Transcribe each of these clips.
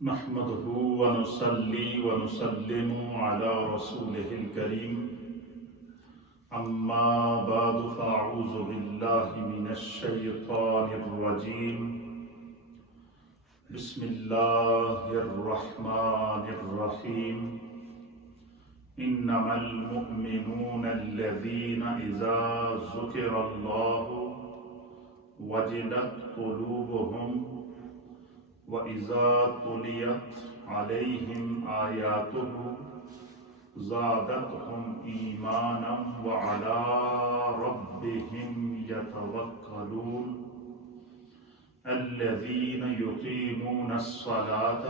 نحمده ونصلي ونسلم على رسوله الكريم أما بعد فأعوذ بالله من الشيطان الرجيم بسم الله الرحمن الرحيم إنما المؤمنون الذين إذا ذكر الله وجلت قلوبهم وَإِذَا تُلِيَتْ عَلَيْهِمْ آيَاتُهُ زَادَتْهُمْ إِيمَانًا وَعَلَى رَبِّهِمْ يَتَوَكَّلُونَ الَّذِينَ يُقِيمُونَ الصَّلَاةَ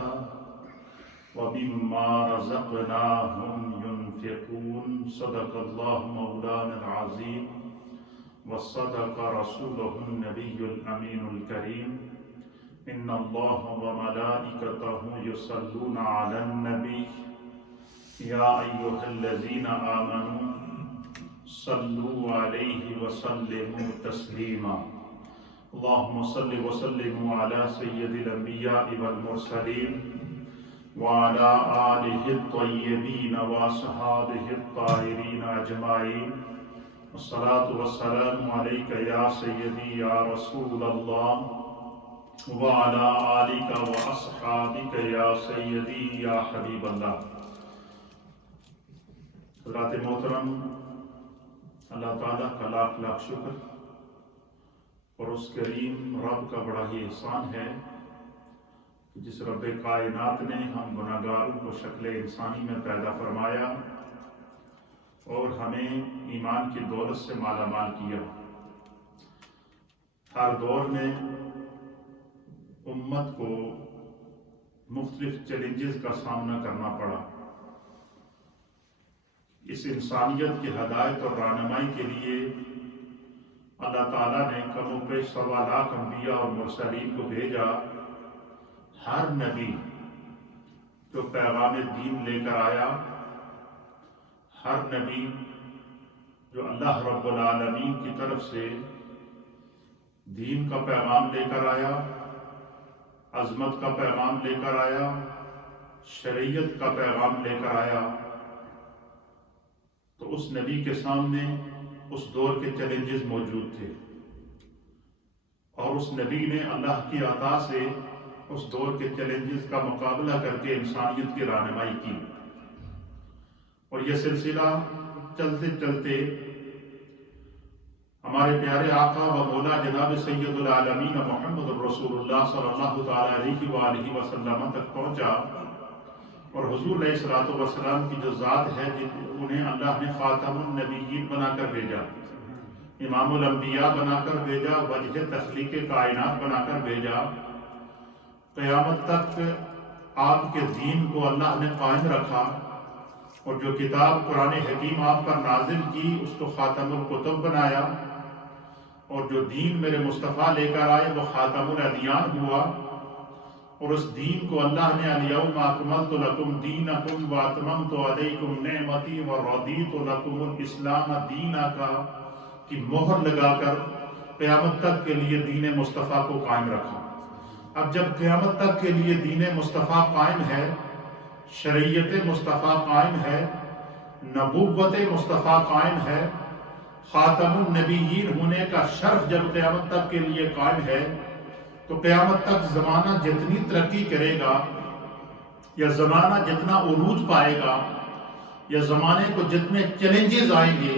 وَمِمَّا رَزَقْنَاهُمْ يُنْفِقُونَ صدق الله مولانا العظيم وصدق رسوله النبي الأمين الكريم إن الله وملائكته يصلون على النبي يا أيها الذين آمنوا صلوا عليه وسلموا تسليما اللهم صل وسلم على سيد الأنبياء والمرسلين وعلى آله الطيبين وأصحابه الطاهرين أجمعين والصلاة والسلام عليك يا سيدي يا رسول الله وعلى آلِكَ وَأَصْحَابِكَ يَا سَيِّدِي يَا حبیب اللہ۔ حضرات محترم، اللہ تعالیٰ کا لاکھ لاکھ شکر اور اس کریم رب کا بڑا ہی احسان ہے جس رب کائنات نے ہم گناہگاروں کو شکل انسانی میں پیدا فرمایا اور ہمیں ایمان کی دولت سے مالا مال کیا۔ ہر دور میں امت کو مختلف چیلنجز کا سامنا کرنا پڑا۔ اس انسانیت کی ہدایت اور رہنمائی کے لیے اللہ تعالیٰ نے کم و بیش 1.25 لاکھ انبیاء اور مرسلین کو بھیجا۔ ہر نبی جو پیغام دین لے کر آیا، ہر نبی جو اللہ رب العالمین کی طرف سے دین کا پیغام لے کر آیا، عظمت کا پیغام لے کر آیا، شریعت کا پیغام لے کر آیا، تو اس نبی کے سامنے اس دور کے چیلنجز موجود تھے اور اس نبی نے اللہ کی عطا سے اس دور کے چیلنجز کا مقابلہ کر کے انسانیت کی رہنمائی کی۔ اور یہ سلسلہ چلتے چلتے ہمارے پیارے آقا و مولا جناب سید العالمین محمد رسول اللہ صلی اللہ تعالیٰ علیہ وآلہ وسلم تک پہنچا، اور حضور علیہ الصلوۃ والسلام کی جو ذات ہے انہیں اللہ نے خاتم النبیین بنا کر بھیجا، امام الانبیاء بنا کر بھیجا، وجہ تخلیق کائنات بنا کر بھیجا۔ قیامت تک آپ کے دین کو اللہ نے قائم رکھا، اور جو کتاب قرآن حکیم آپ پر نازل کی اس کو خاتم الکتب بنایا، اور جو دین میرے مصطفیٰ لے کر آئے وہ خاتم الادیان ہوا۔ اور اس دین کو اللہ نے الیوم اکملت لکم دینکم واتممت علیکم نعمتی ورضیت لکم الاسلام دینا کی مہر لگا کر قیامت تک کے لیے دین مصطفیٰ کو قائم رکھا۔ اب جب قیامت تک کے لیے دین مصطفیٰ قائم ہے، شریعت مصطفیٰ قائم ہے، نبوت مصطفیٰ قائم ہے، خاتم النبیین ہونے کا شرف جب قیامت تک کے لیے قائم ہے، تو قیامت تک زمانہ جتنی ترقی کرے گا یا زمانہ جتنا عروج پائے گا یا زمانے کو جتنے چیلنجز آئیں گے،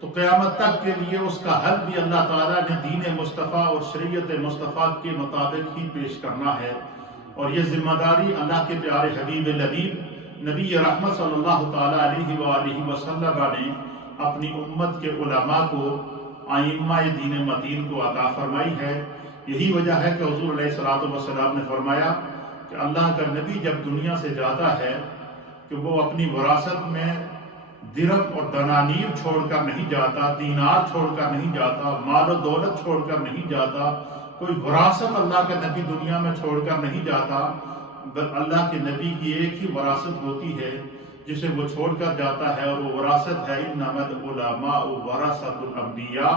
تو قیامت تک کے لیے اس کا حل بھی اللہ تعالیٰ نے دین مصطفیٰ اور شریعت مصطفیٰ کے مطابق ہی پیش کرنا ہے۔ اور یہ ذمہ داری اللہ کے پیارے حبیب لبیب نبی رحمت صلی اللہ تعالیٰ علیہ وآلہ وسلم نے اپنی امت کے علماء کو، ائمہ دین متین کو عطا فرمائی ہے۔ یہی وجہ ہے کہ حضور علیہ الصلوۃ والسلام نے فرمایا کہ اللہ کا نبی جب دنیا سے جاتا ہے کہ وہ اپنی وراثت میں درہم اور دنانیر چھوڑ کر نہیں جاتا، دینار چھوڑ کر نہیں جاتا، مال و دولت چھوڑ کر نہیں جاتا، کوئی وراثت اللہ کے نبی دنیا میں چھوڑ کر نہیں جاتا۔ اللہ کے نبی کی ایک ہی وراثت ہوتی ہے جسے وہ چھوڑ کر جاتا ہے، اور وہ وراثت ہے انما العلماء ورثۃ الانبیاء،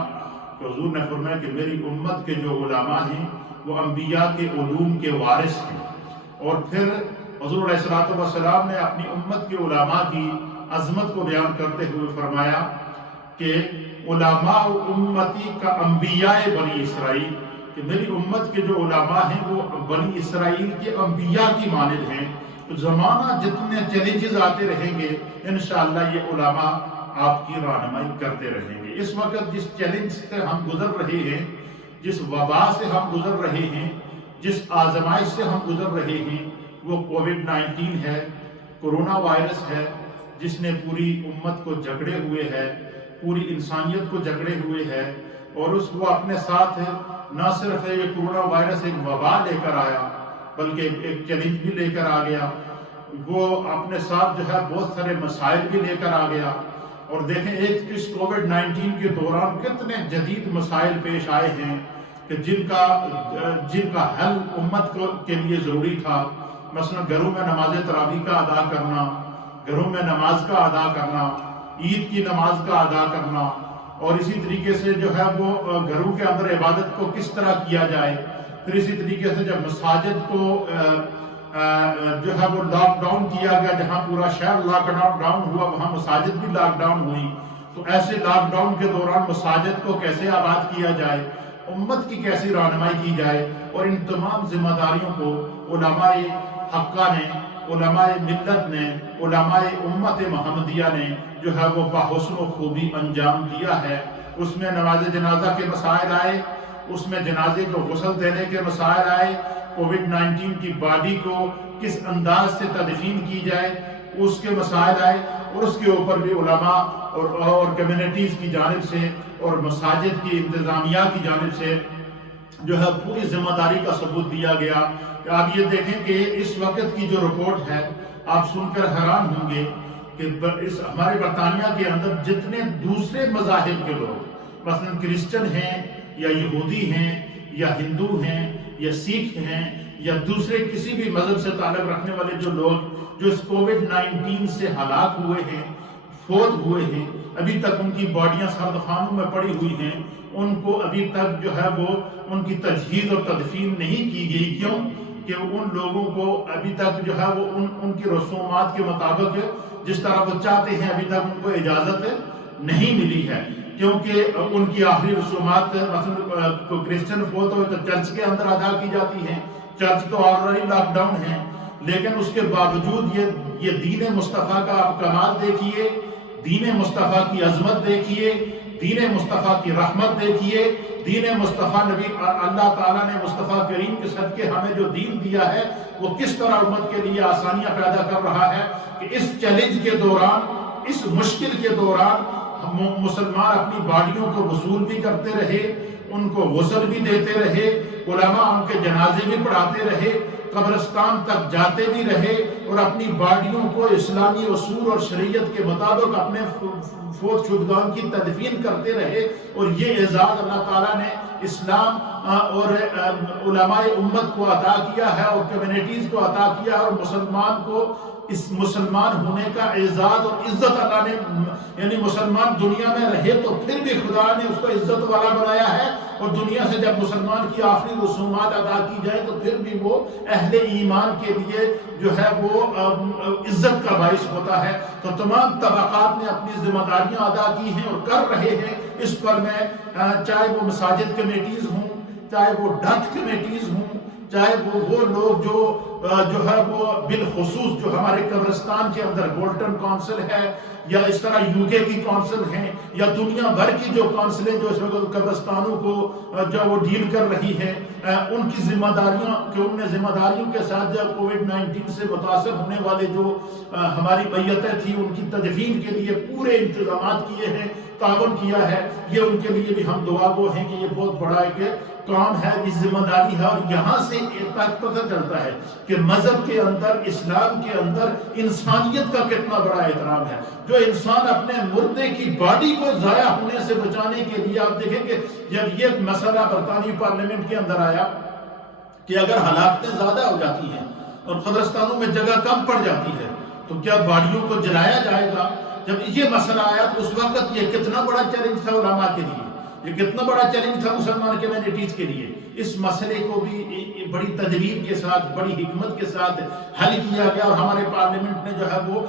کہ حضور نے فرمایا کہ میری امت کے جو علماء ہیں وہ انبیاء کے علوم کے وارث ہیں۔ اور پھر حضور علیہ الصلوۃ والسلام نے اپنی امت کے علماء کی عظمت کو بیان کرتے ہوئے فرمایا کہ علماء امتی کا انبیاء بنی اسرائیل، کہ میری امت کے جو علماء ہیں وہ بنی اسرائیل کے انبیاء کی مانند ہیں۔ تو زمانہ جتنے چیلنجز آتے رہیں گے انشاءاللہ یہ علماء آپ کی رہنمائی کرتے رہیں گے۔ اس وقت جس چیلنج سے ہم گزر رہے ہیں، جس وبا سے ہم گزر رہے ہیں، جس آزمائش سے ہم گزر رہے ہیں، وہ کووڈ-19 ہے، کرونا وائرس ہے، جس نے پوری امت کو جکڑے ہوئے ہے، پوری انسانیت کو جکڑے ہوئے ہے۔ اور وہ اپنے ساتھ نہ صرف یہ کرونا وائرس ایک وبا لے کر آیا بلکہ ایک چیلنج بھی لے کر آ گیا، وہ اپنے ساتھ جو ہے بہت سارے مسائل بھی لے کر آ گیا۔ اور دیکھیں اس کووڈ-19 کے دوران کتنے جدید مسائل پیش آئے ہیں کہ جن کا حل امت کے لیے ضروری تھا۔ مثلا گھروں میں نماز تراویح کا ادا کرنا، گھروں میں نماز کا ادا کرنا، عید کی نماز کا ادا کرنا، اور اسی طریقے سے جو ہے وہ گھروں کے اندر عبادت کو کس طرح کیا جائے۔ پھر اسی طریقے سے جب مساجد کو جو ہے وہ لاک ڈاؤن کیا گیا، جہاں پورا شہر لاک ڈاؤن ہوا وہاں مساجد بھی لاک ڈاؤن ہوئی، تو ایسے لاک ڈاؤن کے دوران مساجد کو کیسے آباد کیا جائے، امت کی کیسی رہنمائی کی جائے۔ اور ان تمام ذمہ داریوں کو علماء حقہ نے، علماء ملت نے، علماء امت محمدیہ نے جو ہے وہ بحسن و خوبی انجام دیا ہے۔ اس میں نماز جنازہ کے مسائل آئے، اس میں جنازے کو غسل دینے کے مسائل آئے، کووڈ-19 کی باڈی کو کس انداز سے تدفین کی جائے اس کے مسائل آئے، اور اس کے اوپر بھی علماء اور کمیونٹیز کی جانب سے اور مساجد کی انتظامیہ کی جانب سے جو ہے پوری ذمہ داری کا ثبوت دیا گیا۔ کہ آپ یہ دیکھیں کہ اس وقت کی جو رپورٹ ہے آپ سن کر حیران ہوں گے کہ ہمارے برطانیہ کے اندر جتنے دوسرے مذاہب کے لوگ مثلا کرسچن ہیں یا یہودی ہیں یا ہندو ہیں یا سکھ ہیں یا دوسرے کسی بھی مذہب سے تعلق رکھنے والے جو لوگ جو اس کووڈ-19 سے ہلاک ہوئے ہیں، فوت ہوئے ہیں، ابھی تک ان کی باڈیاں سردخانوں میں پڑی ہوئی ہیں، ان کو ابھی تک جو ہے وہ ان کی تجہیز اور تدفین نہیں کی گئی۔ کیوں؟ کہ ان لوگوں کو ابھی تک جو ہے وہ ان کی رسومات کے مطابق جس طرح وہ چاہتے ہیں ابھی تک ان کو اجازت نہیں ملی ہے، کیونکہ ان کی آخری رسومات مثلا کرسچن فوت ہوئے تو چرچ کے اندر ادا کی جاتی ہیں، چرچ تو آلریڈی لاک ڈاؤن ہے، لیکن اس کے باوجود یہ دین مصطفیٰ کا آپ کمال دیکھیے، دین مصطفیٰ کی عظمت دیکھیے، دین مصطفیٰ کی رحمت دیکھیے، دین مصطفیٰ نبی اللہ تعالیٰ نے مصطفیٰ کریم کے صدقے ہمیں جو دین دیا ہے وہ کس طرح امت کے لیے آسانیاں پیدا کر رہا ہے کہ اس چیلنج کے دوران، اس مشکل کے دوران مسلمان اپنی باڈیوں کو وصول بھی کرتے رہے، ان کو غسل بھی دیتے رہے، علماء ان کے جنازے بھی پڑھاتے رہے، قبرستان تک جاتے بھی رہے، اور اپنی باڈیوں کو اسلامی اصول اور شریعت کے مطابق اپنے فوت شدگان کی تدفین کرتے رہے۔ اور یہ اعزاز اللہ تعالیٰ نے اسلام اور علماء امت کو عطا کیا ہے اور کمیونٹیز کو عطا کیا ہے، اور مسلمان کو اس مسلمان ہونے کا اعزاز اور عزت اللہ نے، یعنی مسلمان دنیا میں رہے تو پھر بھی خدا نے اس کو عزت والا بنایا ہے، اور دنیا سے جب مسلمان کی آخری رسومات ادا کی جائے تو پھر بھی وہ اہل ایمان کے لیے جو ہے وہ عزت کا باعث ہوتا ہے۔ تو تمام طبقات نے اپنی ذمہ داریاں ادا کی ہیں اور کر رہے ہیں۔ اس پر میں چاہے وہ مساجد کمیٹیز ہوں، چاہے وہ ڈرتھ کمیٹیز ہوں، چاہے وہ لوگ جو ہے وہ بالخصوص جو ہمارے قبرستان کے اندر گولڈن کونسل ہے، یا اس طرح UK کی کونسل ہیں، یا دنیا بھر کی جو کونسلیں جو اس وقت قبرستانوں کو جو وہ ڈیل کر رہی ہیں، ان کی ذمہ داریاں کہ ان نے ذمہ داریوں کے ساتھ جو کووڈ-19 سے متاثر ہونے والے جو ہماری میتیں تھیں ان کی تدفین کے لیے پورے انتظامات کیے ہیں، تعاون کیا ہے۔ یہ ان کے لیے بھی ہم دعا گو ہیں کہ یہ بہت بڑا ایک کام ہے، یہ ذمہ داری ہے۔ اور یہاں سے ایک بات پتہ چلتا ہے کہ مذہب کے اندر، اسلام کے اندر انسانیت کا کتنا بڑا احترام ہے۔ جو انسان اپنے مردے کی باڈی کو ضائع ہونے سے بچانے کے لیے، آپ دیکھیں کہ جب یہ مسئلہ برطانوی پارلیمنٹ کے اندر آیا کہ اگر ہلاکتیں زیادہ ہو جاتی ہیں اور قبرستانوں میں جگہ کم پڑ جاتی ہے تو کیا باڈیوں کو جلایا جائے گا؟ جب یہ مسئلہ آیا تو اس وقت یہ کتنا بڑا چیلنج تھا علماء کے لیے یہ کتنا بڑا چیلنج تھا مسلمان کمیونٹیز کے لیے. اس مسئلے کو بھی بڑی تدبیر کے ساتھ, بڑی حکمت کے ساتھ حل کیا گیا, اور ہمارے پارلیمنٹ نے جو ہے وہ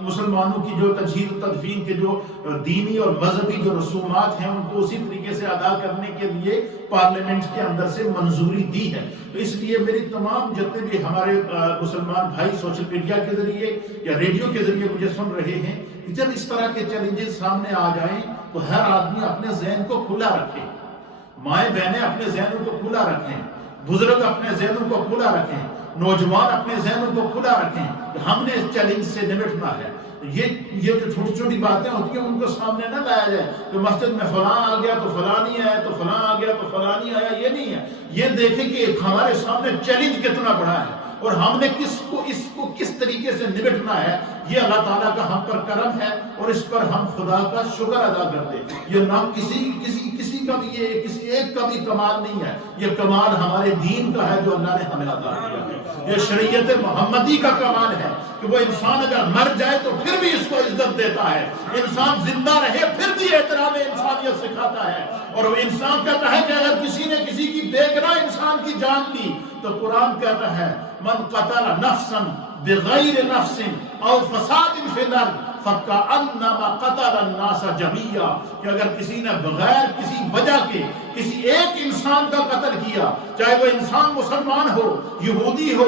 مسلمانوں کی جو تجہیز و تدفین کے جو دینی اور مذہبی جو رسومات ہیں ان کو اسی طریقے سے ادا کرنے کے لیے پارلیمنٹ کے اندر سے منظوری دی ہے. تو اس لیے میری تمام جتنے بھی ہمارے مسلمان بھائی سوشل میڈیا کے ذریعے یا ریڈیو کے ذریعے مجھے سن رہے ہیں کہ جب اس طرح کے چیلنجز سامنے آ جائیں تو ہر آدمی اپنے ذہن کو کھلا رکھے, مائیں بہنیں اپنے ذہنوں کو کھلا رکھیں, بزرگ اپنے ذہنوں کو کھلا رکھیں, نوجوان اپنے ذہنوں کو کھلا رکھیں کہ ہم نے اس چیلنج سے نمٹنا ہے. یہ جو چھوٹی چھوٹی باتیں ہوتی ہیں ان کو سامنے نہ لایا جائے کہ مسجد میں فلاں آ گیا تو فلاں نہیں آیا, تو فلاں آ گیا تو فلاں نہیں آیا. یہ نہیں ہے. یہ دیکھیں کہ ہمارے سامنے چیلنج کتنا بڑا ہے اور ہم نے اس کو کس طریقے سے نمٹنا ہے. یہ اللہ تعالیٰ کا ہم پر کرم ہے اور اس پر ہم خدا کا شکر ادا کرتے. یہ نہ کسی کا بھی, یہ کسی ایک کا بھی کمال نہیں ہے, یہ کمال ہمارے دین کا ہے جو اللہ نے ہمیں عطا کیا ہے. یہ شریعت محمدی کا کمال ہے کہ وہ انسان اگر مر جائے تو پھر بھی اس کو عزت دیتا ہے, انسان زندہ رہے پھر بھی احترام انسانیت سکھاتا ہے. اور وہ انسان کہتا ہے کہ اگر کسی نے کسی کی بے گناہ انسان کی جان لی تو قرآن کہتا ہے من قتل نفسا بغیر نفس او فساد فی الارض فکأنما قتل الناس جميعا, کہ اگر کسی نے بغیر کسی وجہ کے کسی ایک انسان کا قتل کیا, چاہے وہ انسان مسلمان ہو, یہودی ہو,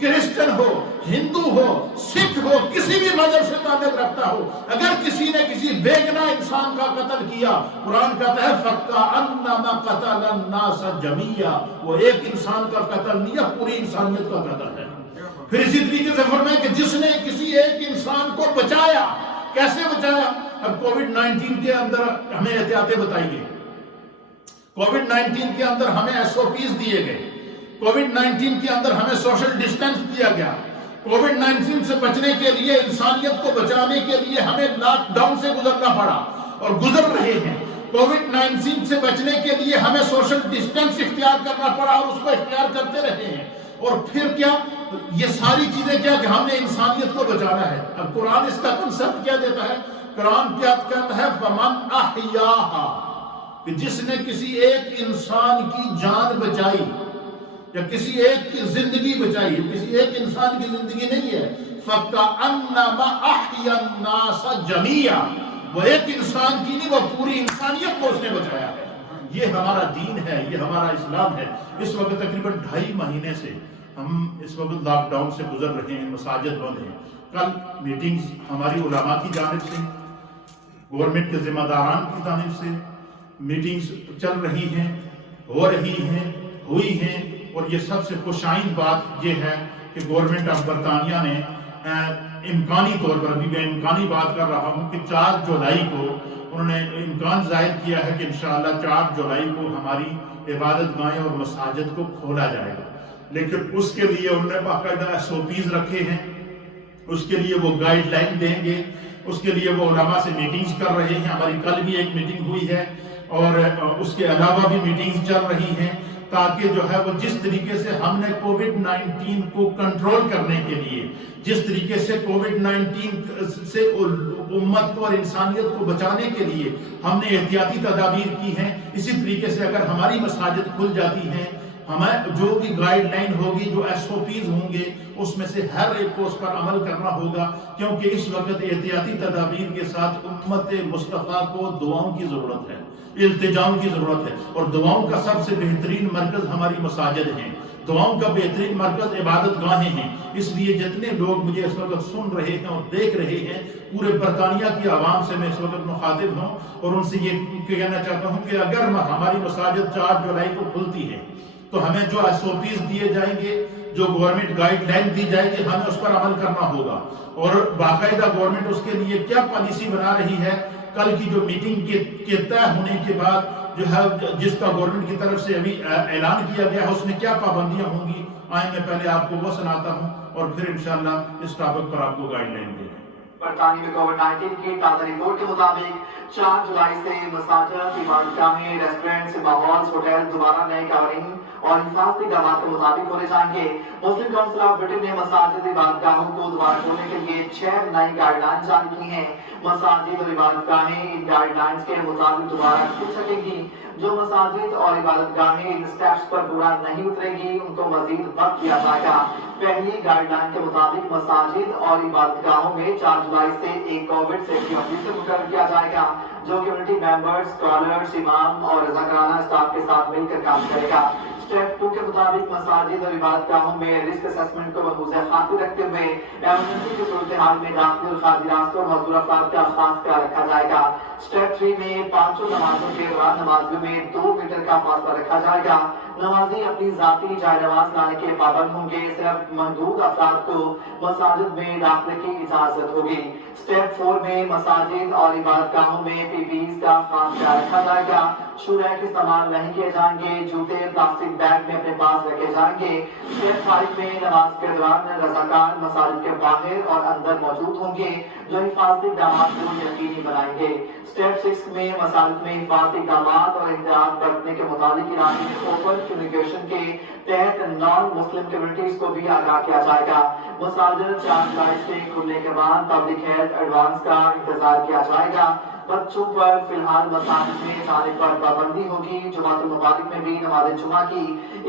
کرسچن ہو, ہندو ہو, سکھ ہو, کسی بھی مذہب سے تعلق رکھتا ہو, اگر کسی نے کسی بے گناہ انسان کا قتل کیا, قرآن کہتا ہے فَكَأَنَّمَا قَتَلَ النَّاسَ جَمِيعًا, وہ ایک انسان کا قتل نہیں ہے, پوری انسانیت کا قتل ہے. پھر اسی طریقے سے فرمایا کہ جس نے کسی ایک انسان کو بچایا, کیسے بچایا؟ اب کووڈ-19 کے اندر ہمیں احتیاطیں بتائی گئی, کووڈ-19 کے اندر ہمیں SOPs دیے گئے, کووڈ-19 کے اندر ہمیں سوشل ڈسٹینس دیا گیا, کووڈ-19 سے بچنے کے لیے, انسانیت کو بچانے کے لیے ہمیں لاک ڈاؤن سے گزرنا پڑا اور گزر رہے ہیں. کووڈ-19 سے بچنے کے لیے ہمیں سوشل ڈسٹینس اختیار کرنا پڑا اور اس کو اختیار کرتے رہے ہیں. اور پھر کیا, یہ ساری چیزیں کیا کہ ہم نے انسانیت کو بچانا ہے. اب قرآن اس کا کنسپٹ کیا دیتا ہے؟ قرآن کیا کہتا ہے فَمَنْ أَحْيَاهَا, کہ جس نے کسی ایک انسان کی جان بچائی یا کسی ایک کی زندگی بچائی, کسی ایک انسان کی زندگی نہیں ہے, فَكَأَنَّمَا أَحْيَا النَّاسَ جَمِيعًا, وہ ایک انسان کی نہیں, وہ پوری انسانیت کو اس نے بچایا ہے. یہ ہمارا دین ہے, یہ ہمارا اسلام ہے. اس وقت تقریباً 2.5 مہینے سے ہم اس وقت لاک ڈاؤن سے گزر رہے ہیں, مساجد بند ہیں. کل میٹنگز ہماری علماء کی جانب سے, گورنمنٹ کے ذمہ داران کی جانب سے میٹنگز چل رہی ہیں, ہو رہی ہیں, ہوئی ہیں. اور یہ سب سے خوشائن بات یہ ہے کہ گورنمنٹ آف برطانیہ نے امکانی طور پر, ابھی میں امکانی بات کر رہا ہوں, کہ 4 جولائی کو انہوں نے امکان ظاہر کیا ہے کہ انشاءاللہ 4 جولائی کو ہماری عبادت گاہیں اور مساجد کو کھولا جائے گا. لیکن اس کے لیے انہوں نے باقاعدہ SOPs رکھے ہیں, اس کے لیے وہ گائیڈ لائن دیں گے, اس کے لیے وہ علماء سے میٹنگز کر رہے ہیں. ہماری کل بھی ایک میٹنگ ہوئی ہے اور اس کے علاوہ بھی میٹنگز چل رہی ہیں, تاکہ جو ہے وہ جس طریقے سے ہم نے کووڈ-19 کو کنٹرول کرنے کے لیے, جس طریقے سے کووڈ-19 سے امت کو اور انسانیت کو بچانے کے لیے ہم نے احتیاطی تدابیر کی ہیں, اسی طریقے سے اگر ہماری مساجد کھل جاتی ہیں, ہمیں جو بھی گائیڈ لائن ہوگی, جو SOPs ہوں گے, اس میں سے ہر ایک کو اس پر عمل کرنا ہوگا. کیونکہ اس وقت احتیاطی تدابیر کے ساتھ امت مصطفیٰ کو دعاؤں کی ضرورت ہے, التجاؤں کی ضرورت ہے. اور دعاؤں کا سب سے بہترین مرکز ہماری مساجد ہیں, دعاؤں کا بہترین مرکز عبادت گاہیں ہیں. اس لیے جتنے لوگ مجھے اس وقت سن رہے ہیں اور دیکھ رہے ہیں, پورے برطانیہ کی عوام سے میں اس وقت مخاطب ہوں اور ان سے یہ کہنا چاہتا ہوں کہ اگر ہماری مساجد 4 جولائی کو کھلتی ہے تو ہمیں جو SOPs دیے جائیں گے, جو گورنمنٹ گائیڈ لائن دی جائے گی, ہمیں اس پر عمل کرنا ہوگا. اور باقاعدہ گورنمنٹ اس کے لیے کیا پالیسی بنا رہی ہے, کل کی جو میٹنگ کے طے ہونے کے بعد جو ہے, جس کا گورنمنٹ کی طرف سے ابھی اعلان کیا گیا ہے, اس میں کیا پابندیاں ہوں گی, آئیں میں پہلے آپ کو وہ سناتا ہوں اور پھر انشاءاللہ اس ٹاپک پر آپ کو گائیڈ لائن دیں گے. برطانیہ میں کووڈ-19 کی تازہ رپورٹ کے مطابق 4 جولائی سے مساجد, عبادت گاہیں, ریسٹورینٹس, ماحول, ہوٹل دوبارہ نئے قوانین اور حفاظتی اقدامات کے مطابق کھولے جائیں گے۔ مسلم کونسل آف برٹن نے مساجد عبادت گاہوں کو دوبارہ کھولنے کے لیے 6 نئی گائیڈ لائن جاری کی ہیں۔ مساجد اور عبادت گاہیں ان گائیڈ لائنز کے مطابق دوبارہ کھل سکیں گی۔ جو مساجد اور عبادت گاہیں ان سٹیپس پر پورا نہیں اترے گی ان کو مزید وقت دیا جائے گا۔ پہلی گائیڈ لائن کے مطابق مساجد اور عبادت گاہوں میں 4 جولائی سے ایک کووڈ سیفٹی آفیسر مقرر کیا جائے گا جو کمیونٹی ممبرز، اسکالرز، امام اور رضاکارانہ اسٹاف کے ساتھ مل کر کام کرے گا۔ اسٹیپ 2 کے مطابق مساجد اور عبادت گاہوں میں رسک اسسمنٹ کو ملحوظ خاطر رکھتے ہوئے ایمرجنسی کی صورتحال میں داخلی اور خارجی راستوں اور معذور افراد کا خاص خیال رکھا جائے گا۔ اسٹیپ 3 میں 5 نمازوں کے دوران نمازیوں میں 2 میٹر کا فاصلہ رکھا جائے گا۔ نمازی اپنی ذاتی جائے نماز لانے کے پابند ہوں گے، صرف محدود افراد کو مساجد میں داخلے کی اجازت ہوگی۔ اسٹیپ 4 میں مساجد اور عبادت گاہوں میں PPEs کا خاص خیال رکھا جائے گا۔ شو ریک استعمال نہیں کیے جائیں گے، جوتے پلاسٹک بیگ میں اپنے پاس رکھے جائیں گے۔ اسٹیپ 5 میں نماز کے دوران رضاکار مساجد کے باہر اور اندر موجود ہوں گے جو حفاظتی اقدامات کو یقینی بنائیں گے۔ اسٹیپ 6 میں مساجد میں حفاظتی اقدامات اور احتیاط برتنے کے متعلق علاقے میں اوپن کمیونیکیشن کے تحت نان مسلم کمیونٹیز کو بھی آگاہ کیا جائے گا۔ مساجد 4 جولائی سے کھلنے کے بعد پبلک ہیلتھ ایڈوانس کا انتظار کیا جائے گا۔ بچوں پر فی الحال مساجد میں جانے پر پابندی ہوگی۔ جمعۃ المبارک میں بھی نماز جمعہ کی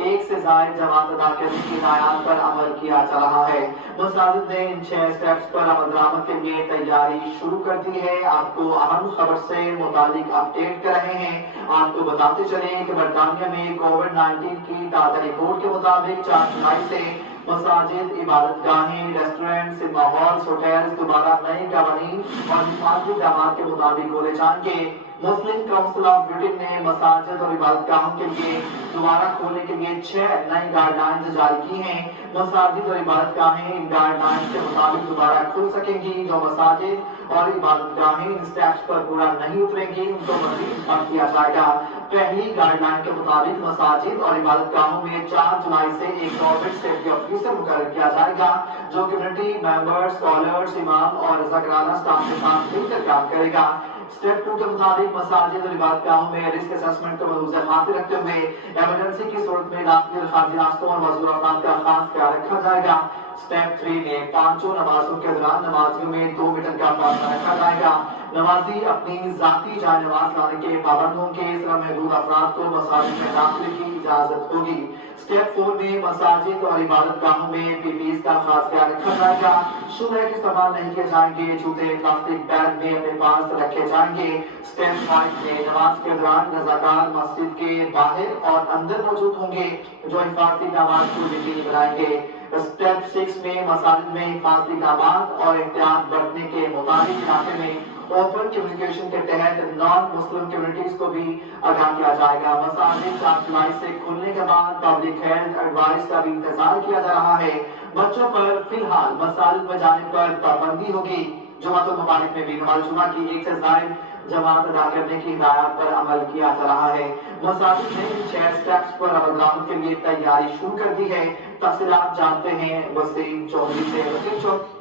1 سے زائد جماعت ادا کرنے کی ہدایات پر عمل کیا جا رہا ہے۔ مساجد نے ان 6 اسٹیپس پر عمل درآمد کے لیے تیاری شروع کر دی ہے۔ آپ کو اہم خبر سے متعلق اپڈیٹ کر رہے ہیں۔ آپ کو بتاتے چلیں کہ برطانیہ میں کووڈ-19 کی تازہ رپورٹ کے مطابق 4 جولائی سے مساجد، عبادت گاہیں، ریسٹورینٹ، سنیما ہالز، ہوٹلز دوبارہ نئے قوانین اور حفاظتی اقدامات کے مطابق کھولے جائیں گے۔ مسلم کونسل آف برٹن نے مساجد اور عبادت گاہوں کے لیے دوبارہ کھولنے کے لیے 6 نئی گائیڈ لائنز جاری کی ہیں۔ مساجد اور عبادت گاہیں ان گائیڈ لائنز کے مطابق دوبارہ کھل سکیں گی۔ جو مساجد اور عبادت گاہیں ان سٹیپس پر پورا نہیں اتریں گی ان کو مزید وقت دیا جائے گا۔ پہلی گائیڈ لائن کے مطابق مساجد اور عبادت گاہوں میں 4 جولائی سے ایک کووڈ سیفٹی آفیسر مقرر کیا جائے گا جو کمیونٹی ممبرز، اسکالرز، امام اور رضاکارانہ اسٹاف کے ساتھ مل کر کام کرے گا۔ اسٹیپ 2 کے مطابق مساجد اور عبادت گاہوں میں رسک اسسمنٹ کو ملحوظ خاطر رکھتے ہوئے ایمرجنسی کی صورت میں داخلی اور خارجی راستوں اور معذور افراد کا خاص خیال رکھا جائے گا۔ اسٹیپ 3 میں 5 نمازوں کے دوران نمازیوں میں 2 میٹر کا فاصلہ رکھا جائے گا۔ نمازی اپنی ذاتی جائے نماز لانے کے پابند ہوں گے، صرف محدود افراد کو مساجد میں داخلے کی اجازت ہوگی۔ اسٹیپ 4 میں مساجد اور عبادت گاہوں میں PPEs کا خاص خیال رکھا جائے گا۔ شو ریک استعمال نہیں کیے جائیں گے، جوتے پلاسٹک بیگ میں اپنے پاس رکھے جائیں گے۔ اسٹیپ 5 میں نماز کے دوران رضاکار مسجد کے باہر اور اندر موجود ہوں گے جو حفاظتی اقدامات کو یقینی بنائیں گے۔ اسٹیپ 6 میں مساجد میں حفاظتی اقدامات اور احتیاط برتنے کے مطابق علاقے میں اوپن کمیونیکیشن کے تحت نان مسلم کمیونٹیز کو بھی آگاہ کیا جائے گا۔ مساجد 4 جولائی سے کھلنے کے بعد پبلک ہیلتھ ایڈوائس کا بھی انتظار کیا جا رہا ہے۔ بچوں پر فی الحال مساجد میں جانے پر پابندی ہوگی۔ جمعۃ المبارک میں بھی نماز جمعہ کی 1 سے زائد جماعت ادا کرنے کی ہدایات پر عمل کیا جا رہا ہے۔ مساجد نے 6 سٹیپس پر عمل درآمد کے لیے تیاری شروع کر دی ہے۔ تفصیلات جانتے ہیں وسیم چودھری سے۔ وسیم چودھری،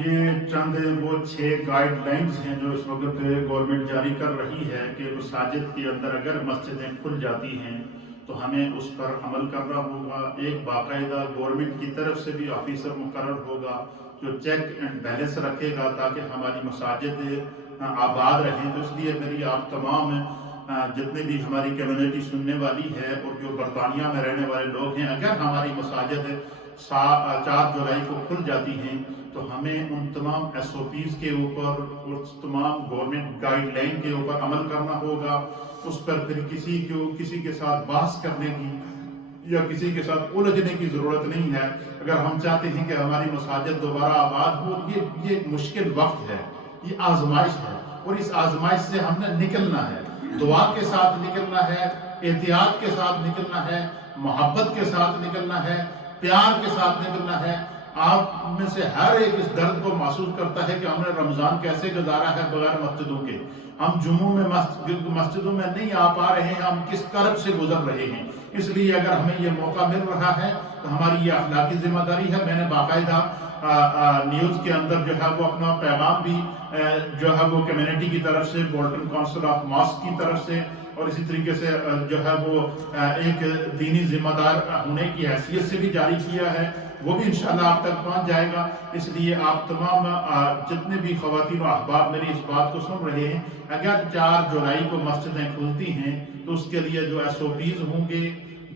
یہ چند وہ 6 گائیڈ لائنز ہیں جو اس وقت گورنمنٹ جاری کر رہی ہے کہ مساجد کے اندر اگر مسجدیں کھل جاتی ہیں تو ہمیں اس پر عمل کرنا ہوگا۔ ایک باقاعدہ گورنمنٹ کی طرف سے بھی آفیسر مقرر ہوگا جو چیک اینڈ بیلنس رکھے گا تاکہ ہماری مساجد آباد رہیں۔ تو اس لیے میری آپ تمام جتنے بھی ہماری کمیونٹی سننے والی ہے اور جو برطانیہ میں رہنے والے لوگ ہیں، اگر ہماری مساجد 4 جولائی کو کھل جاتی ہیں تو ہمیں ان تمام SOPs کے اوپر اور تمام گورنمنٹ گائیڈ لائن کے اوپر عمل کرنا ہوگا۔ اس پر پھر کسی کے ساتھ بحث کرنے کی یا کسی کے ساتھ الجھنے کی ضرورت نہیں ہے۔ اگر ہم چاہتے ہیں کہ ہماری مساجد دوبارہ آباد ہو، یہ مشکل وقت ہے، یہ آزمائش ہے اور اس آزمائش سے ہم نے نکلنا ہے۔ دعا کے ساتھ نکلنا ہے، احتیاط کے ساتھ نکلنا ہے، محبت کے ساتھ نکلنا ہے، پیار کے ساتھ نکلنا ہے۔ آپ میں سے ہر ایک اس درد کو محسوس کرتا ہے کہ ہم نے رمضان کیسے گزارا ہے بغیر مسجدوں کے۔ ہم جمعوں میں مسجدوں میں نہیں آ پا رہے ہیں، ہم کس کرب سے گزر رہے ہیں۔ اس لیے اگر ہمیں یہ موقع مل رہا ہے تو ہماری یہ اخلاقی ذمہ داری ہے۔ میں نے باقاعدہ نیوز کے اندر جو ہے وہ اپنا پیغام بھی جو ہے وہ کمیونٹی کی طرف سے، بولٹن کونسل آف ماسک کی طرف سے اور اسی طریقے سے جو ہے وہ ایک دینی ذمہ دار ہونے کی حیثیت سے بھی جاری کیا ہے، وہ بھی انشاءاللہ آپ تک پہنچ جائے گا۔ اس لیے آپ تمام جتنے بھی خواتین و احباب میری اس بات کو سن رہے ہیں، اگر 4 جولائی کو مسجدیں کھلتی ہیں تو اس کے لیے جو SOPs ہوں گے،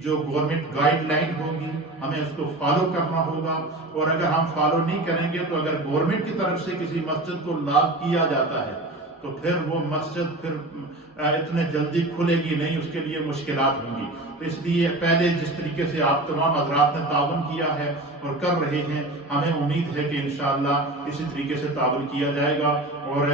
جو گورنمنٹ گائیڈ لائن ہوگی، ہمیں اس کو فالو کرنا ہوگا، اور اگر ہم فالو نہیں کریں گے تو اگر گورنمنٹ کی طرف سے کسی مسجد کو لاک کیا جاتا ہے تو پھر وہ مسجد پھر اتنے جلدی کھلے گی نہیں، اس کے لیے مشکلات ہوں گی۔ تو اس لیے پہلے جس طریقے سے آپ تمام حضرات نے تعاون کیا ہے اور کر رہے ہیں، ہمیں امید ہے کہ انشاءاللہ اسی طریقے سے تعاون کیا جائے گا۔ اور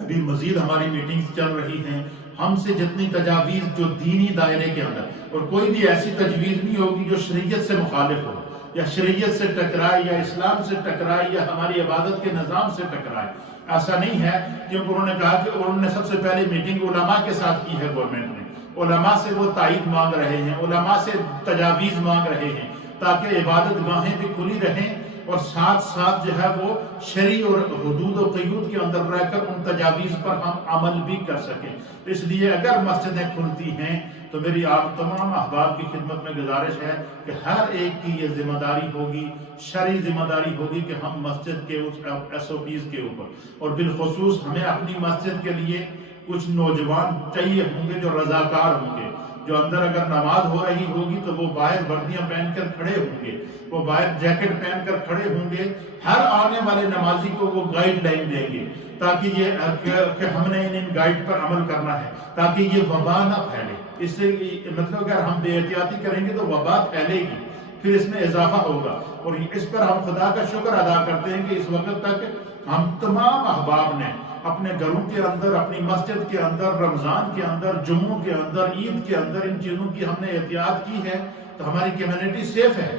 ابھی مزید ہماری میٹنگز چل رہی ہیں، ہم سے جتنی تجاویز جو دینی دائرے کے اندر، اور کوئی بھی ایسی تجویز نہیں ہوگی جو شریعت سے مخالف ہو یا شریعت سے ٹکرائے یا اسلام سے ٹکرائے یا ہماری عبادت کے نظام سے ٹکرائے، ایسا نہیں ہے، کیونکہ انہوں نے کہا کہ انہوں نے سب سے پہلے میٹنگ علماء کے ساتھ کی ہے۔ گورنمنٹ نے علماء سے وہ تائید مانگ رہے ہیں، علماء سے تجاویز مانگ رہے ہیں، تاکہ عبادت گاہیں بھی کھلی رہیں اور ساتھ ساتھ جو ہے وہ شرعی اور حدود و قیود کے اندر رہ کر ان تجاویز پر ہم عمل بھی کر سکیں۔ اس لیے اگر مسجدیں کھلتی ہیں تو میری آپ تمام احباب کی خدمت میں گزارش ہے کہ ہر ایک کی یہ ذمہ داری ہوگی، شرعی ذمہ داری ہوگی کہ ہم مسجد کے اس SOPs کے اوپر، اور بالخصوص ہمیں اپنی مسجد کے لیے کچھ نوجوان چاہیے ہوں گے جو رضاکار ہوں گے، جو اندر اگر نماز ہو رہی ہوگی تو وہ باہر وردیاں پہن کر کھڑے ہوں گے، وہ باہر جیکٹ پہن کر کھڑے ہوں گے، ہر آنے والے نمازی کو وہ گائیڈ لائن دیں گے، تاکہ یہ کہ ہم نے ان گائیڈ پر عمل کرنا ہے، تاکہ یہ وبا نہ پھیلے۔ اس سے مطلب اگر ہم بے احتیاطی کریں گے تو وبا پھیلے گی، پھر اس میں اضافہ ہوگا۔ اور اس پر ہم خدا کا شکر ادا کرتے ہیں کہ اس وقت تک ہم تمام احباب نے اپنے گھروں کے اندر، اپنی مسجد کے اندر، رمضان کے اندر، جمعوں کے اندر، عید کے اندر ان چیزوں کی ہم نے احتیاط کی ہے، تو ہماری کمیونٹی سیف ہے۔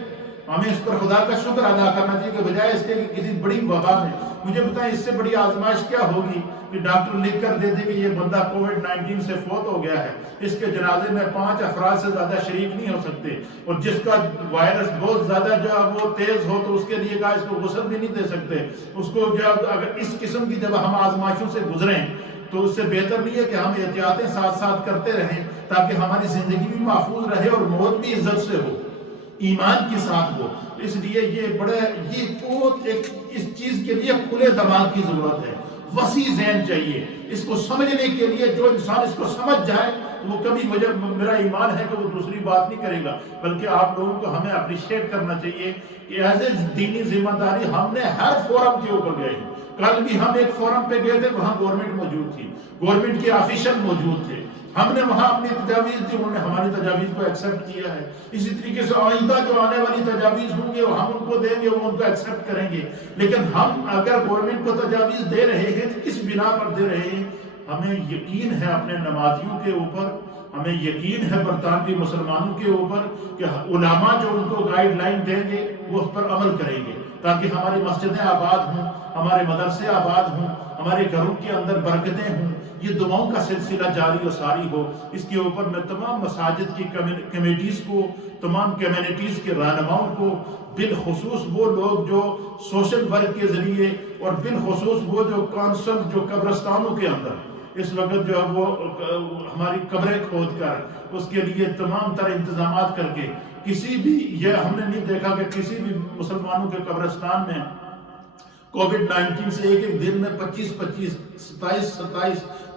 ہمیں اس پر خدا کا شکر ادا کرنا چاہیے کہ بجائے اس کے کہ کسی بڑی وبا میں، مجھے بتائیں اس سے بڑی آزمائش کیا ہوگی کہ ڈاکٹر لکھ کر دے دے کہ یہ بندہ کووڈ-19 سے فوت ہو گیا ہے، اس کے جنازے میں 5 افراد سے زیادہ شریک نہیں ہو سکتے، اور جس کا وائرس بہت زیادہ جو ہے وہ تیز ہو تو اس کے لیے کہا اس کو غسل بھی نہیں دے سکتے، اس کو جب اگر اس قسم کی جب ہم آزمائشوں سے گزریں تو اس سے بہتر نہیں ہے کہ ہم احتیاطیں ساتھ ساتھ کرتے رہیں، تاکہ ہماری زندگی بھی محفوظ رہے اور موت بھی عزت سے ہو، ایمان کے ساتھ ہو۔ اس لیے یہ بہت اس چیز کے لیے کھلے دماغ کی ضرورت ہے، وسیع ذہن چاہیے اس کو سمجھنے کے لیے۔ جو انسان اس کو سمجھ جائے وہ کبھی میرا ایمان ہے کہ وہ دوسری بات نہیں کرے گا، بلکہ آپ لوگوں کو ہمیں اپریشیٹ کرنا چاہیے کہ ایز اے دینی ذمہ داری ہم نے ہر فورم کے اوپر گئے ہیں۔ کل بھی ہم ایک فورم پہ گئے تھے، وہاں گورنمنٹ موجود تھی، گورنمنٹ کے آفیشل موجود تھے، ہم نے وہاں اپنی تجاویز دی، انہوں نے ہماری تجاویز کو ایکسیپٹ کیا ہے۔ اسی طریقے سے آئندہ جو آنے والی تجاویز ہوں گے وہ ہم ان کو دیں گے، وہ ان کو ایکسیپٹ کریں گے۔ لیکن ہم اگر گورنمنٹ کو تجاویز دے رہے ہیں تو کس بنا پر دے رہے ہیں؟ ہمیں یقین ہے اپنے نمازیوں کے اوپر، ہمیں یقین ہے برطانوی مسلمانوں کے اوپر کہ علماء جو ان کو گائیڈ لائن دیں گے وہ اس پر عمل کریں گے، تاکہ ہماری مسجدیں آباد ہوں، ہمارے مدرسے آباد ہوں، ہمارے گھروں کے اندر برکتیں ہوں، یہ دعاؤں کا سلسلہ جاری و ساری ہو۔ اس کے اوپر میں تمام مساجد کی کمیٹیز کو، تمام کمیونٹیز کے رہنماؤں کو، بالخصوص وہ لوگ جو سوشل ورک کے ذریعے اور بالخصوص وہ جو کونسل جو قبرستانوں کے اندر اس وقت جو ہے وہ ہماری قبریں کھود کر اس کے لیے تمام تر انتظامات کر کے، کسی بھی یہ ہم نے نہیں دیکھا کہ کسی بھی مسلمانوں کے قبرستان میں کووڈ-19 سے ایک دن میں 25 27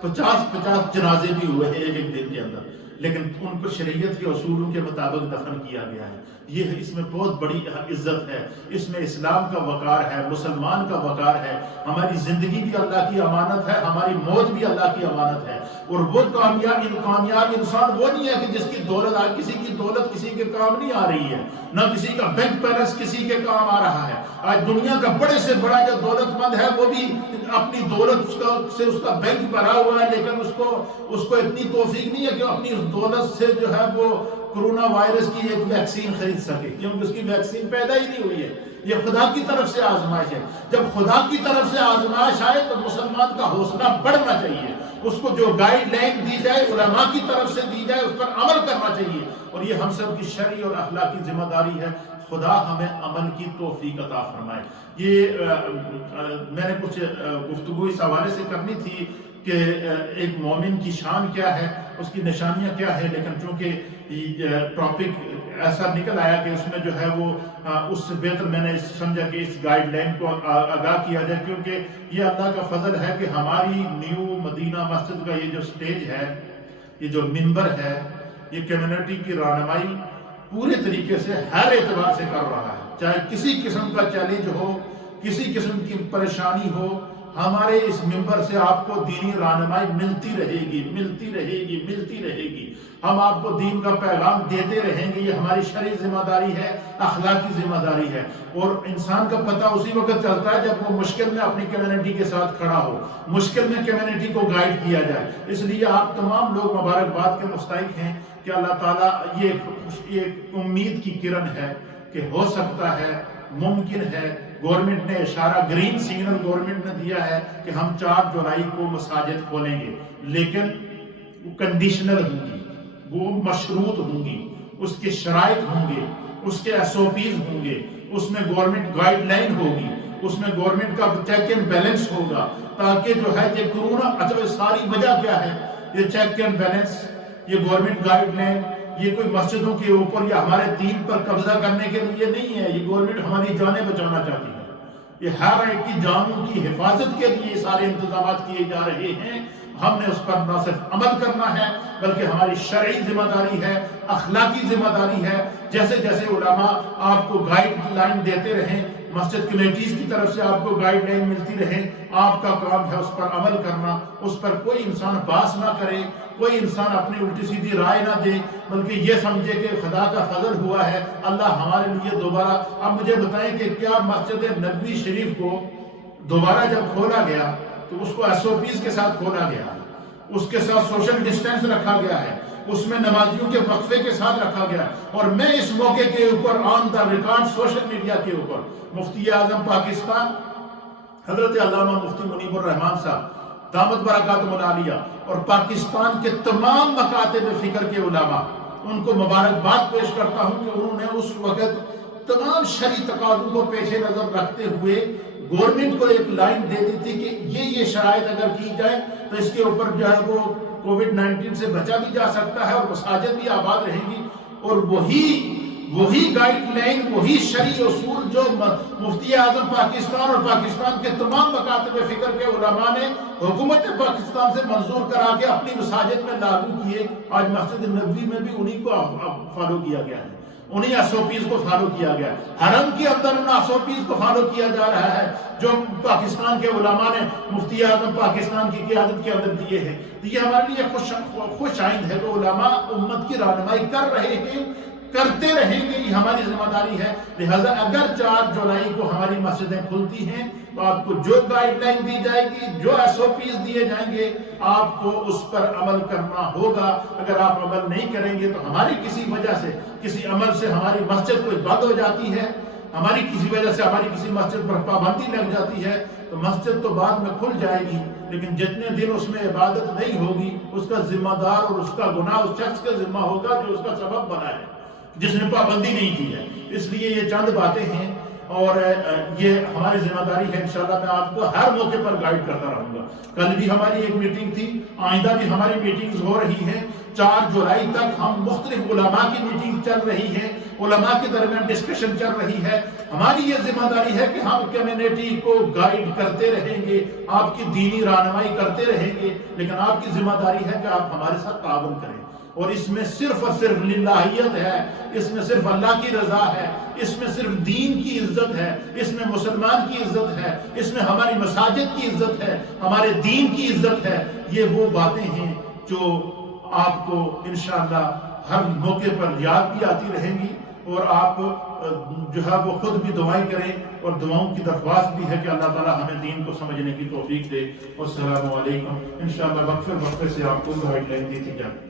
50 جنازے بھی ہوئے ہیں ایک دن کے اندر، لیکن ان کو شریعت کے اصولوں کے مطابق دفن کیا گیا ہے۔ یہ اس میں بہت بڑی عزت ہے، اس میں اسلام کا وقار ہے، مسلمان کا وقار ہے، ہماری زندگی بھی اللہ کی امانت ہے، ہماری موت بھی اللہ کی امانت ہے۔ اور وہ کامیاب انسان وہ نہیں ہے کہ جس کی دولت آج کسی کی دولت کسی کے کام نہیں آ رہی ہے، نہ کسی کا بینک بیلنس کسی کے کام آ رہا ہے۔ آج دنیا کا بڑے سے بڑا جو دولت مند ہے وہ بھی اپنی دولت سے اس کا بینک بھرا ہوا ہے، لیکن اس کو اتنی توفیق نہیں ہے کہ اپنی اس دولت سے جو ہے وہ کرونا وائرس کی ایک ویکسین خرید سکے، کیونکہ اس کی ویکسین پیدا ہی نہیں ہوئی ہے۔ یہ خدا کی طرف سے آزمائش ہے۔ جب خدا کی طرف سے آزمائش آئے تو مسلمان کا حوصلہ بڑھنا چاہیے، اس کو جو گائیڈ لائن دی جائے علماء کی طرف سے دی جائے اس پر عمل کرنا چاہیے، اور یہ ہم سب کی شرعی اور اخلاقی ذمہ داری ہے۔ خدا ہمیں عمل کی توفیق عطا فرمائے۔ یہ میں نے کچھ گفتگو اس حوالے سے کرنی تھی کہ ایک مومن کی شان کیا ہے، اس کی نشانیاں کیا ہے، لیکن چونکہ ٹاپک ایسا نکل آیا کہ اس میں جو ہے وہ اس سے بہتر میں نے سمجھا کہ اس گائیڈ لائن کو آگاہ کیا جائے، کیونکہ یہ اللہ کا فضل ہے کہ ہماری نیو مدینہ مسجد کا یہ جو سٹیج ہے، یہ جو منبر ہے، یہ کمیونٹی کی رہنمائی پورے طریقے سے ہر اعتبار سے کر رہا ہے، چاہے کسی قسم کا چیلنج ہو، کسی قسم کی پریشانی ہو، ہمارے اس منبر سے آپ کو دینی رہنمائی ملتی رہے گی، ملتی رہے گی، ملتی رہے گی۔ ہم آپ کو دین کا پیغام دیتے رہیں گے، یہ ہماری شرعی ذمہ داری ہے، اخلاقی ذمہ داری ہے۔ اور انسان کا پتہ اسی وقت چلتا ہے جب وہ مشکل میں اپنی کمیونٹی کے ساتھ کھڑا ہو، مشکل میں کمیونٹی کو گائیڈ کیا جائے۔ اس لیے آپ تمام لوگ مبارکباد کے مستحق ہیں کہ اللہ تعالیٰ یہ امید کی کرن ہے کہ ہو سکتا ہے، ممکن ہے۔ گورنمنٹ نے اشارہ گرین سگنل گورنمنٹ نے دیا ہے کہ ہم 4 جولائی کو مساجد کھولیں گے، لیکن وہ کنڈیشنل ہوں گی، وہ مشروط ہوں گی، اس کے شرائط ہوں گے، اس کے SOPs ہوں گے، اس میں گورنمنٹ گائیڈ لائن ہوگی، اس میں گورنمنٹ کا چیک اینڈ بیلنس ہوگا، تاکہ جو ہے یہ کورونا، اچھا ساری وجہ کیا ہے؟ یہ چیک اینڈ بیلنس، یہ گورنمنٹ گائیڈ لائن، یہ کوئی مسجدوں کے اوپر یا ہمارے دین پر قبضہ کرنے کے لیے نہیں ہے، یہ گورنمنٹ ہماری جانیں بچانا چاہتی ہے۔ یہ ہر ایک کی جانوں کی حفاظت کے لیے سارے انتظامات کیے جا رہے ہیں۔ ہم نے اس پر نہ صرف عمل کرنا ہے بلکہ ہماری شرعی ذمہ داری ہے، اخلاقی ذمہ داری ہے۔ جیسے جیسے علماء آپ کو گائیڈ لائن دیتے رہیں، مسجد کمیٹیز کی طرف سے آپ کو گائیڈ لائن ملتی رہے، آپ کا کام ہے اس پر عمل کرنا، اس پر کوئی انسان باس نہ کرے، کوئی انسان اپنی الٹی سیدھی رائے نہ دے، بلکہ یہ سمجھے کہ خدا کا فضل ہوا ہے، اللہ ہمارے لیے دوبارہ۔ اب مجھے بتائیں کہ کیا مسجد نبوی شریف کو دوبارہ جب کھولا گیا تو اس کو SOPs کے ساتھ کھولا گیا، اس کے ساتھ سوشل ڈسٹینس رکھا گیا ہے، اس میں نمازیوں کے وقفے کے ساتھ رکھا گیا۔ اور میں اس موقع کے اوپر آن دا ریکارڈ سوشل میڈیا کے اوپر مفتی اعظم پاکستان حضرت علامہ مفتی منیب الرحمان صاحب دامت برکاتہم العالیہ اور پاکستان کے تمام مکاتب فکر کے علماء، ان کو مبارکباد پیش کرتا ہوں کہ انہوں نے اس وقت تمام شرعی تقاضوں کو پیش نظر رکھتے ہوئے گورنمنٹ کو ایک لائن دے دی تھی کہ یہ شرائط اگر کی جائے تو اس کے اوپر جو ہے وہ کووڈ-19 سے بچا بھی جا سکتا ہے اور مساجد بھی آباد رہیں گی۔ اور وہی گائیڈ لائن، وہی شرعی اصول جو مفتی اعظم پاکستان اور پاکستان کے تمام مکاتب فکر کے علماء نے حکومت پاکستان سے منظور کرا کے اپنی مساجد میں لاگو کیے، آج مسجد نبوی میں بھی انہی کو فالو کیا گیا ہے، انہی SOPs کو فالو کیا گیا ہے۔ حرم کے اندر ان SOPs کو فالو کیا جا رہا ہے جو پاکستان کے علماء نے مفتی اعظم پاکستان کی قیادت کے اندر دیے ہیں۔ یہ ہمارے لیے خوش آئند ہے کہ علماء امت کی رہنمائی کر رہے ہیں، کرتے رہیں گے، یہ ہماری ذمہ داری ہے۔ لہذا اگر 4 جولائی کو ہماری مسجدیں کھلتی ہیں تو آپ کو جو گائیڈ لائن دی جائے گی، جو SOPs دیے جائیں گے، آپ کو اس پر عمل کرنا ہوگا۔ اگر آپ عمل نہیں کریں گے تو ہماری کسی وجہ سے، کسی عمل سے ہماری مسجد کوئی بند ہو جاتی ہے، ہماری کسی وجہ سے ہماری کسی مسجد پر پابندی لگ جاتی ہے تو مسجد تو بعد میں کھل جائے گی، لیکن جتنے دن اس میں عبادت نہیں ہوگی اس کا ذمہ دار اور اس کا گناہ اس شخص کا ذمہ ہوگا جو اس کا سبب بنا ہے، جس نے پابندی نہیں کی ہے۔ اس لیے یہ چند باتیں ہیں اور یہ ہماری ذمہ داری ہے۔ انشاءاللہ میں آپ کو ہر موقع پر گائیڈ کرتا رہوں گا۔ کل بھی ہماری ایک میٹنگ تھی، آئندہ بھی ہماری میٹنگز ہو رہی ہیں۔ 4 جولائی تک ہم مختلف علماء کی میٹنگ چل رہی ہے، علماء کے درمیان ڈسکشن چل رہی ہے۔ ہماری یہ ذمہ داری ہے کہ ہم کمیونٹی کو گائیڈ کرتے رہیں گے، آپ کی دینی رہنمائی کرتے رہیں گے، لیکن آپ کی ذمہ داری ہے کہ آپ ہمارے ساتھ تعاون کریں۔ اور اس میں صرف اور صرف للہیت ہے، اس میں صرف اللہ کی رضا ہے، اس میں صرف دین کی عزت ہے، اس میں مسلمان کی عزت ہے، اس میں ہماری مساجد کی عزت ہے، ہمارے دین کی عزت ہے۔ یہ وہ باتیں ہیں جو آپ کو انشاءاللہ ہر موقع پر یاد بھی آتی رہیں گی، اور آپ جو ہے وہ خود بھی دعائیں کریں، اور دعاؤں کی درخواست بھی ہے کہ اللہ تعالیٰ ہمیں دین کو سمجھنے کی توفیق دے۔ والسلام علیکم۔ انشاءاللہ وقفے سے آپ کو گائیڈ لائن دی جائے۔